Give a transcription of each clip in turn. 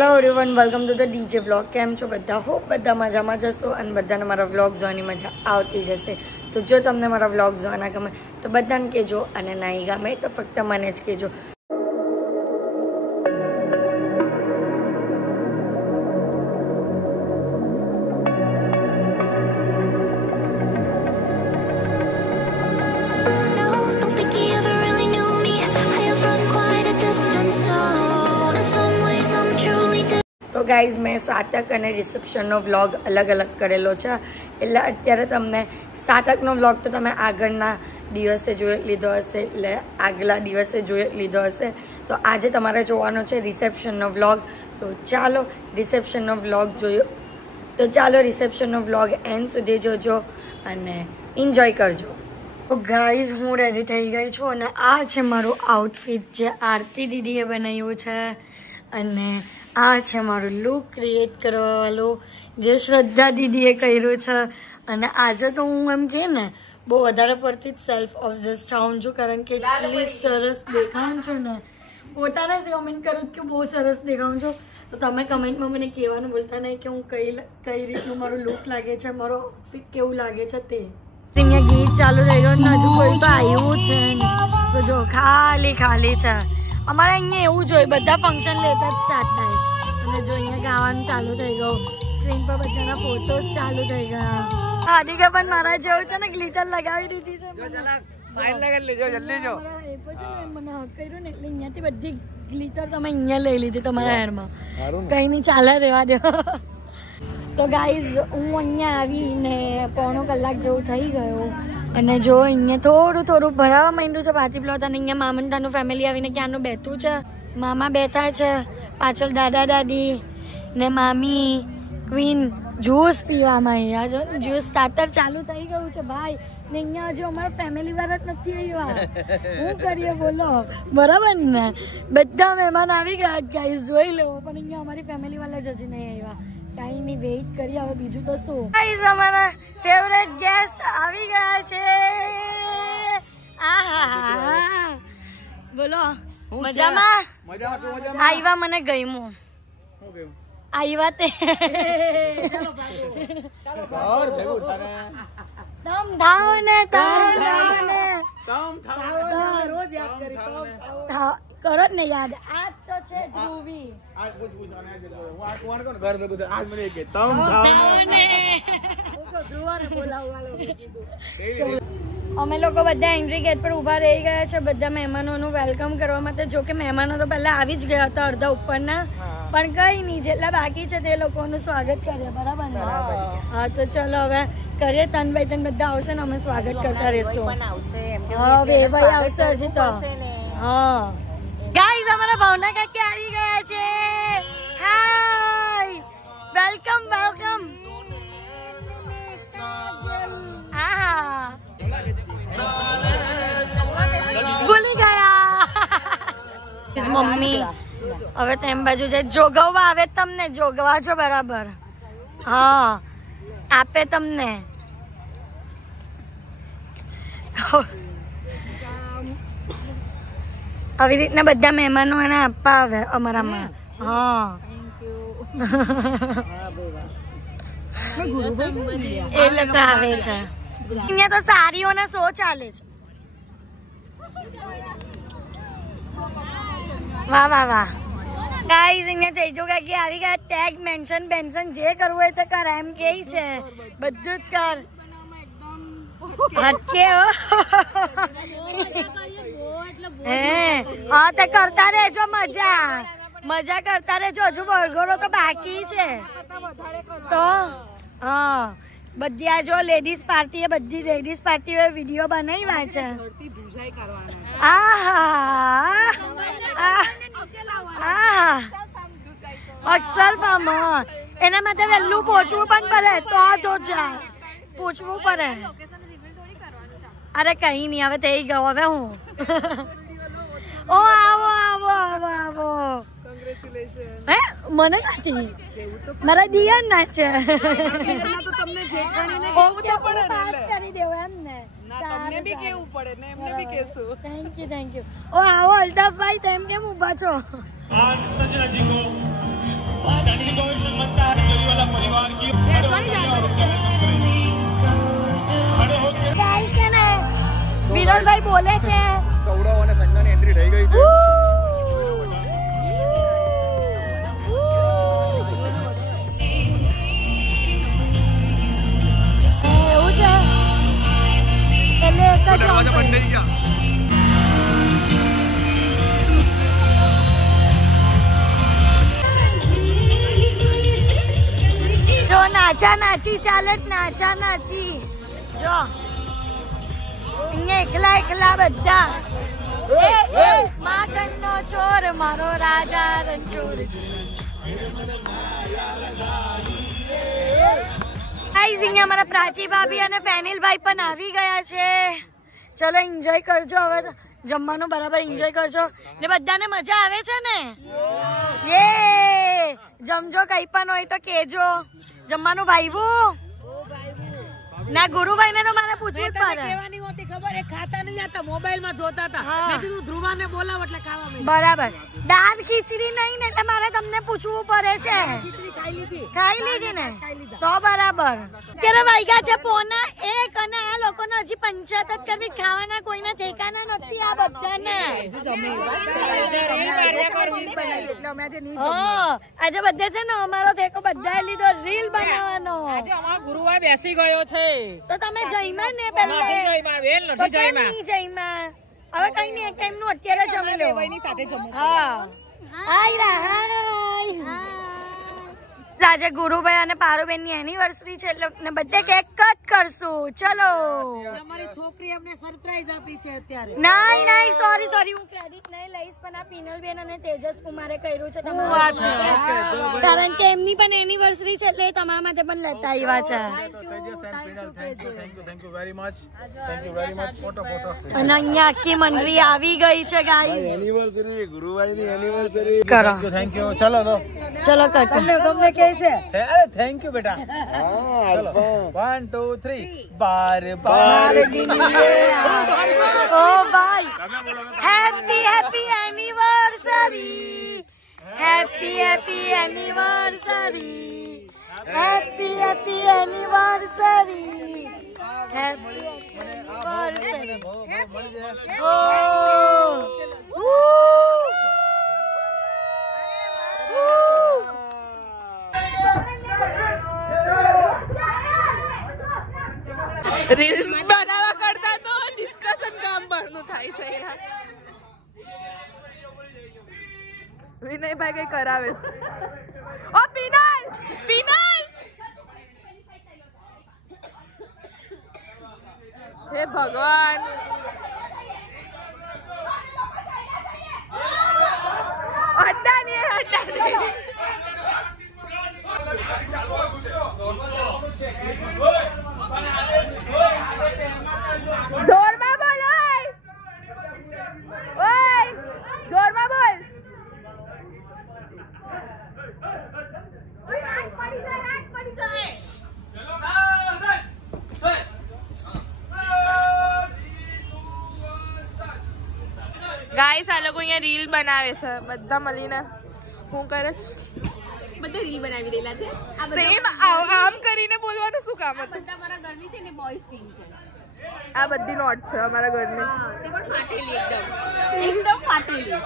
Hello everyone, welcome to the DJ vlog. કેમ છો બધા? હોપ બધા મજામાં જશો અને બધાને મારા વ્લોગ જોવાની મજા આવતી જશે. તો જો તમને મારા વ્લોગ જોવાના ગમે તો બધાને કહેજો, અને નહીં ગમે તો ફક્ત મને જ કહેજો. તો ગાઈઝ, મેં સાતક અને રિસેપ્શનનો વ્લોગ અલગ અલગ કરેલો છે. એટલે અત્યારે તમને સાતકનો વ્લોગ તો તમે આગળના દિવસે જોઈ લીધો હશે, એટલે આગલા દિવસે જોઈ લીધો હશે. તો આજે તમારે જોવાનો છે રિસેપ્શનનો વ્લોગ. તો ચાલો રિસેપ્શનનો વ્લોગ જોયો. તો ચાલો રિસેપ્શનનો વ્લોગ એન્ડ સુધી જોજો અને એન્જોય કરજો. તો ગાઈઝ, હું રેડી થઈ ગઈ છું અને આ છે મારું આઉટફિટ જે આરતી દીદીએ બનાવ્યું છે. અને આ છે મારું લુક ક્રિએટ કરવાવાળું જે શ્રદ્ધા દીદીએ કર્યું છે. અને આજે તો હું એમ કહે ને બહુ વધારે પડતી જ સેલ્ફ ઓબ્ઝેસ થાઉં છું, કારણ કે એટલી સરસ દેખાઉં છું ને. પોતાને જ કમેન્ટ કરું કે બહુ સરસ દેખાઉં છું. તો તમે કમેન્ટમાં મને કહેવાનું ભૂલતા નહીં કે હું કઈ રીતનું મારું લુક લાગે છે, મારું આઉટફિટ કેવું લાગે છે તે. અહીંયા ગીત ચાલુ થઈ ગયું ને હજુ કોઈ તો આવ્યું છે ને. તો જો ખાલી છે. અમારે અહીંયા એવું જ હોય, બધા ફંક્શન લેતા જ સ્ટાર્ટ થાય. અને જો અહીંયા ગાવાનું ચાલુ થઈ ગયું, સ્ક્રીન પર બધાના ફોટોસ ચાલુ થઈ ગયા. હાર્દિકે પણ મારા જેવું છે ને ગ્લિટર લગાવી દીધી છે. મને હક કર્યું ને એટલે અહીંયાથી બધી ગ્લિટર તમે અહીંયા લઈ લીધી તમારા હેરમાં. કઈ નહીં, ચાલે રહેવા દો. તો ગાઈઝ, હું અહીંયા આવીને પોણો કલાક જેવું થઈ ગયું. અને જો અહીંયા થોડું ભરાવા માંડ્યું છે પાર્ટી પ્લોટ. અને અહીંયા મામંતાનું ફેમિલી આવીને ક્યાંનું બેઠું છે. મામા બેઠા છે, પાછળ દાદા દાદી ને મામી ક્વીન જ્યુસ પીવામાં. અહીંયા જો જ્યુસ સ્ટાર્ટર ચાલુ થઈ ગયું છે ભાઈ. ને અહીંયા હજુ અમારા ફેમિલી વાળા જ નથી આવ્યા. શું કરીએ બોલો? બરાબર ને? બધા મહેમાન આવી ગયા ગાઈઝ, જોઈ લો. પણ અહીંયા અમારી ફેમિલી વાળા જ હજી નહીં આવ્યા. કઈ નહીં, વેઇટ કરીએ હવે. બીજું તો શું, ગાઈઝ અમારા ફેવરેટ ગેસ્ટ આવી ગયા છે. આહા, બોલો મજામાં? આવ્યા મને ગમ્યું. આવ્યા તે તમ થાઓ ને રોજ યાદ કરી કરો ને યાદ. આજ તો છે ધ્રુવી. અમે લોકો બધા એન્ટ્રી ગેટ પર ઉભા રહી ગયા છે બધા મહેમાનોનું વેલકમ કરવા માટે. જો કે મહેમાનો તો પહેલા આવી જ ગયા હતા અડધા ઉપરના, પણ કઈ નહીં, જેટલા બાકી છે તે લોકોનું સ્વાગત કરીએ. બરાબર ને? હા, તો ચલો હવે કરીએ. તન ભાઈ તન બધા આવશે ને અમે સ્વાગત કરતા રહીશું. હા, વેવાઈ આવશે હજી તો. હા ગાઈઝ, અમારા ભાવના કાકી આવી ગયા છે. હાય, વેલકમ. હા, ભૂલી ગયા મમ્મી. હવે તેમ બાજુ જાય જોગવા આવે તમને. જોગવા છો બરાબર? હા, આપે તમને. આવી રીતના બધા મહેમાનો એને આપવા આવે અમારામાં. હા, એટલે તો આવે છે. અહીંયા તો સાડીઓના શો ચાલે છે. વાહ ગાઈઝ, અહીંયા જઈજો કાકી આવી ગયા. ટેગ મેન્શન જે કરવું હોય તો કર, એમ કે છે. બધું જ કર. હટકે હા, તો કરતા રહેજો. મજા કરતા રહેજો. હજુ વરઘોડો તો બાકી છે. તો હા, બધી આ જો લેડીઝ પાર્ટી, બધી લેડીઝ પાર્ટીઓ વિડીયો બનાવ્યા છે. અક્ષર ફાર્મ એના માટે વહેલું પહોંચવું પણ પડે. તો પૂછવું પડે. અરે કઈ નહીં, હવે થઈ ગયો. હવે હું ઓ આવો. હે, મને નથી, મારા દિયર ના છે. કરી દેવો એમ ને. Thank you. ઓ આવો અલ્તાફભાઈ, તેમ કેમ ઉભા છો? વિનોદભાઈ બોલે છે સૌરવ અને સંજનાની એન્ટ્રી થઈ ગઈ છે. એવું છે એટલે એક જ દરવાજા બંધ થઈ ગયા. જો નાચા નાચી ચાલે નાચા નાચી જો અહીંયા એકલા બધા એ માખણનો ચોર મારો રાજા રણછોડ અહીંયા અમારા પ્રાચી ભાભી અને ફેનિલભાઈ પણ આવી ગયા છે. ચલો એન્જોય કરજો. હવે જમવાનું બરાબર એન્જોય કરજો ને બધાને મજા આવે છે ને. યે જમજો કઈ પણ હોય તો કેજો. જમવાનું ભાઈવું ના ગુરુભાઈ ને તો મારે પૂછવું પડે. કહેવાની હોતી ખબર એ ખાતા નહીં હતા મોબાઈલ માં જોતા હતા. મેં કીધું ધ્રુવાને બોલાવ એટલે ખાવા માંડ્યા. બરાબર. દાળ ખીચડી નહીં ને એટલે મારે તમને પૂછવું પડે છે. ખીચડી ખાઈ લીધી ને તો બરાબર. અત્યારે વાગ્યા છે 1:45 અને આ લોકોને હજી પંચાયત જ કરવી. ખાવાના કોઈને ઠેકાના નથી આ બધાને. આજે બધે છે ને અમારો ઠેકો બધાએ લીધો રીલ બનાવવાનો. આજે અમારો ગુરુવાર બેસી ગયો છે તો તમે જઈમાં ને પેલા હવે કઈ નહીં કેમનું અત્યારે જમી લો. હા હાય હાય. આજે ગુરુભાઈ અને પારુબેન ની એનિવર્સરી છે એટલે બધે કેક કટ કરશું. ચલો અમારી છોકરી અમને સરપ્રાઈઝ આપી છે અત્યારે. નહીં સોરી હું ક્રેડિટ નહીં લઈશ પણ આ પિનલબેન અને તેજસ કુમારે કર્યું છે તમારા કારણ કે એમની પણ એનિવર્સરી છે એટલે તમારા માટે પણ લેતા આવ્યા છે. અને અહીંયા આખી મંડળી આવી ગઈ છે ગાઈસ. એનિવર્સરી ગુરુભાઈની એનિવર્સરી. કરો થેન્ક યુ. ચલો તો ચલો કટ. તમને કે છે અરે થેન્ક યુ બેટા. ચલો 1 2 3 બાર બાર ઓ ભાઈ happy anniversary. Happy anniversary. Happy anniversary. Happy reel બનાવવા કરતા તો ડિસ્કશન કામ બહારનું થાય છે યાર. વિનયભાઈ કઈ કરાવે. ઓ પિનલ હે ભગવાન. હટા નહીં જોરમાં બોલ. ઓય જોરમાં બોલ. ગાઈસ આ લોકો અહીંયા રીલ બનાવે છે બધા મળીને. શું કરે છે? બધા રીલ બનાવી રહેલા છે. આમ કરીને બોલવાનું શું કામ હતું? બધા મારા ઘરની છે ને બોયઝ ટીમ છે. આ બધી નોટ છે અમારા ઘરની. તે પણ ફાટેલી એકદમ ફાટેલી.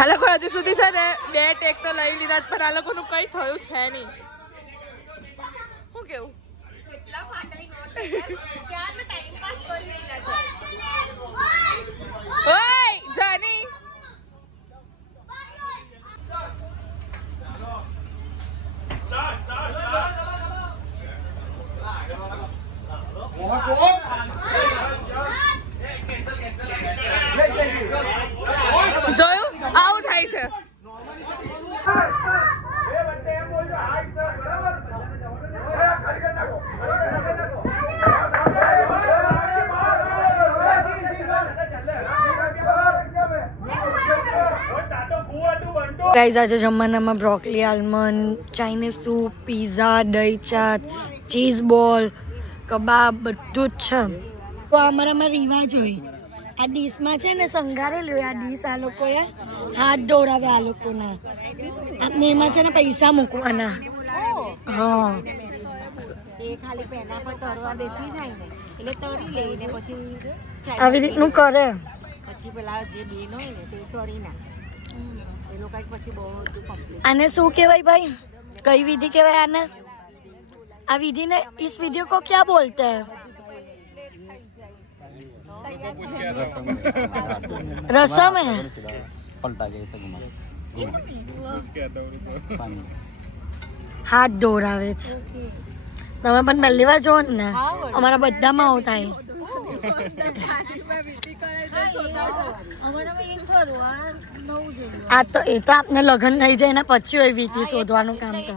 આ લોકો હજી સુધી છે ને 2 ટેક તો લઈ લીધા પણ આ લોકોનું કઈ થયું છે નહીં. શું કેવું? ઓય જાની જોયું આવું થાય છે. ગાઈઝ આજે જમવાનામાં broccoli almond, Chinese soup, pizza, દહીં ચાટ, ચીઝ બોલ, કબાબ બધું જ છે. તો અમારામાં રિવાજ હોય આ ડીશમાં છે ને સંઘારેલું આ ડીશ આ લોકોએ હાથ ધોવડાવે આ લોકોના. આપને એમાં છે ને પૈસા મૂકવાના. હા એ ખાલી પેના પર તરવા બેસી જાય ને એટલે તરી લઈને પછી આવી રીતનું કરે. પછી પેલા જે બેન હોય ને તે તરી ના એ લોકો પછી બહુ કમ્પ્લીટ. આને શું કહેવાય ભાઈ? કઈ વિધિ કહેવાય આને? આ વિધિ ને इस विधि को क्या बोलते हैं? रसम है. હાથ ધોરાવે છે. તમે પણ પહેલી વાર જો ને અમારા બધામાં આવું થાય. આ તો એ તો આપને લગ્ન થઈ જાય એના પછી હોય વિધિ શોધવાનું કામ તો.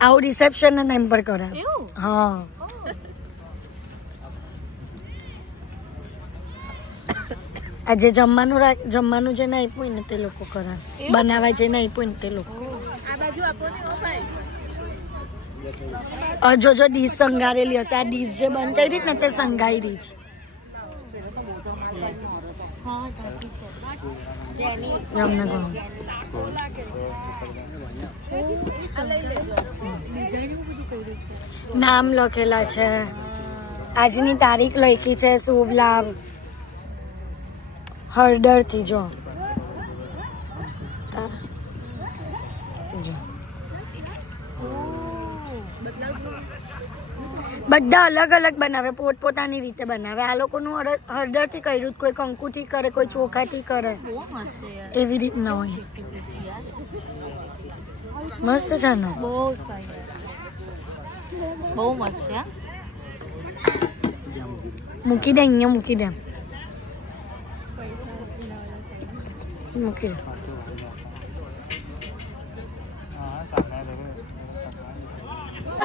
આવું રિસેપ્શન ના ટાઈમ પર કરે. હા આજે જમવાનું જે ના આપ્યું ને તે લોકો કરે. બનાવવા જે ના આપ્યું ને તે લોકો. જો ડીશ સંઘારેલી હશે. આ ડીશ જે બંધ કરી ને તે સંઘાઈ છે. નામ લખેલા છે. આજની તારીખ લખી છે. શુભ લાભ હળદર થી. જો બધા અલગ અલગ બનાવે. પોતપોતાની રીતે બનાવે. આ લોકોનું હળદર થી કર્યું. કોઈ કંકુ થી કરે, કોઈ ચોખા થી કરે. એવી રીતના હોય. મસ્ત છે ને? બહુ મસ્ત છે. મૂકી દે અહીંયા. મૂકી દે. મૂકી દે.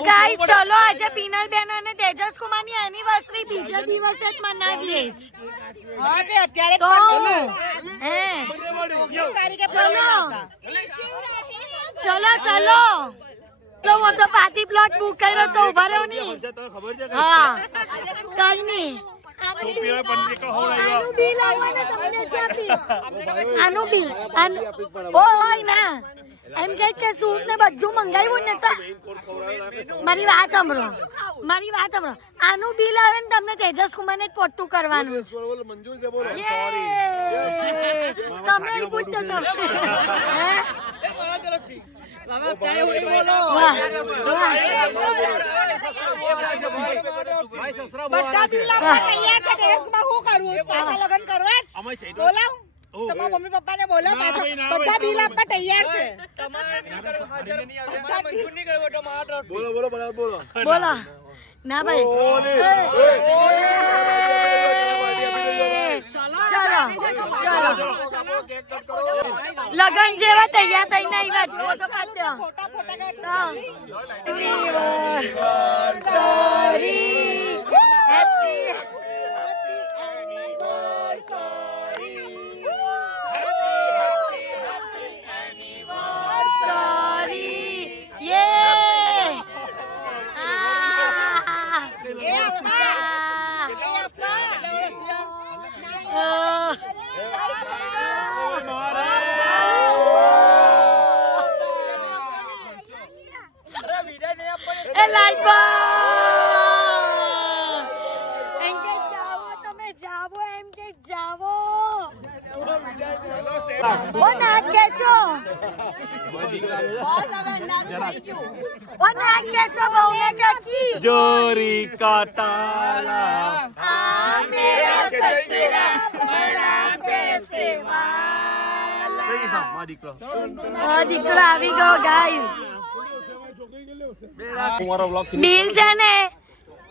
ગાઈસ ચલો આજે પિનલ બેન અને તેજસ કુમાર ની એનિવર્સરી બીજા દિવસે જ મનાવીએ જ. હા તે અત્યારે તો હે ચલો ચલો તો वो तो पार्टी प्लॉट बुक કર્યો તો ઉભા રહો ની. હા કઈ નહીં. આનું બિલ આવવાને તમને જ આપીશ. આનું બિલ ઓ હોય ના એમ કે સૂપ ને બધું મંગાવ્યું ને તો મારી વાત સાંભળો. આનું બિલ આવે ને તમને તેજસ કુમાર ને જ પોતું કરવાનું છે. તમે પૂછતો તો બધા બિલ આપવા તૈયાર છે. દેશમાં શું કરવું? પાછા લગન કરવા જ બોલાવ. તમારા મમ્મી પપ્પા ને બોલો. પાછા બધા બિલ આપવા તૈયાર છે. બોલો ના ભાઈ. ચલો લગન જેવા તૈયાર થઈને जोरी का ताला દીકરો આવી ગયો ગાઈસ. બિલ છે ને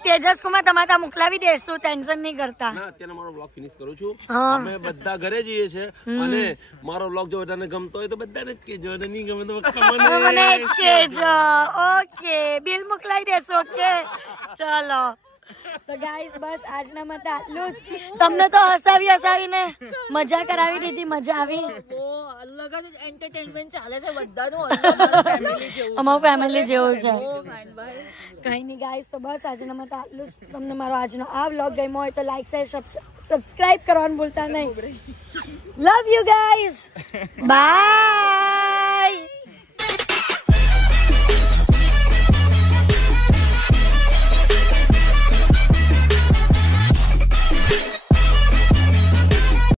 તેજસ કુમાર તમારે મોકલાવી દેશું. ટેન્શન નહીં કરતા. અત્યારે મારો બ્લોગ ફિનિશ કરું છું. અમે બધા ઘરે જઈએ છે અને મારો બ્લોગ જો બધાને ગમતો હોય તો બધાને કહેજો અને નહીં ગમે તો મને કહેજો. ઓકે બિલ મોકલાવી દેશો. ઓકે ચલો. તો ગાઈસ બસ આજના માટે આટલું જ. તમને તો હસાવીને મજા કરાવી દીધી, મજા આવી. અલગ જ એન્ટરટેનમેન્ટ ચાલે છે બધાનું, અમારું ફેમિલી જેવું છે. કઈ નહીં ગાઈસ, તો બસ આજના માટે આટલું જ. તમને મારો આજનો આ વ્લોગ ગમ્યો હોય તો લાઈક શેર સબસ્ક્રાઇબ કરવાનું ભૂલતા નહીં. Love you guys, by.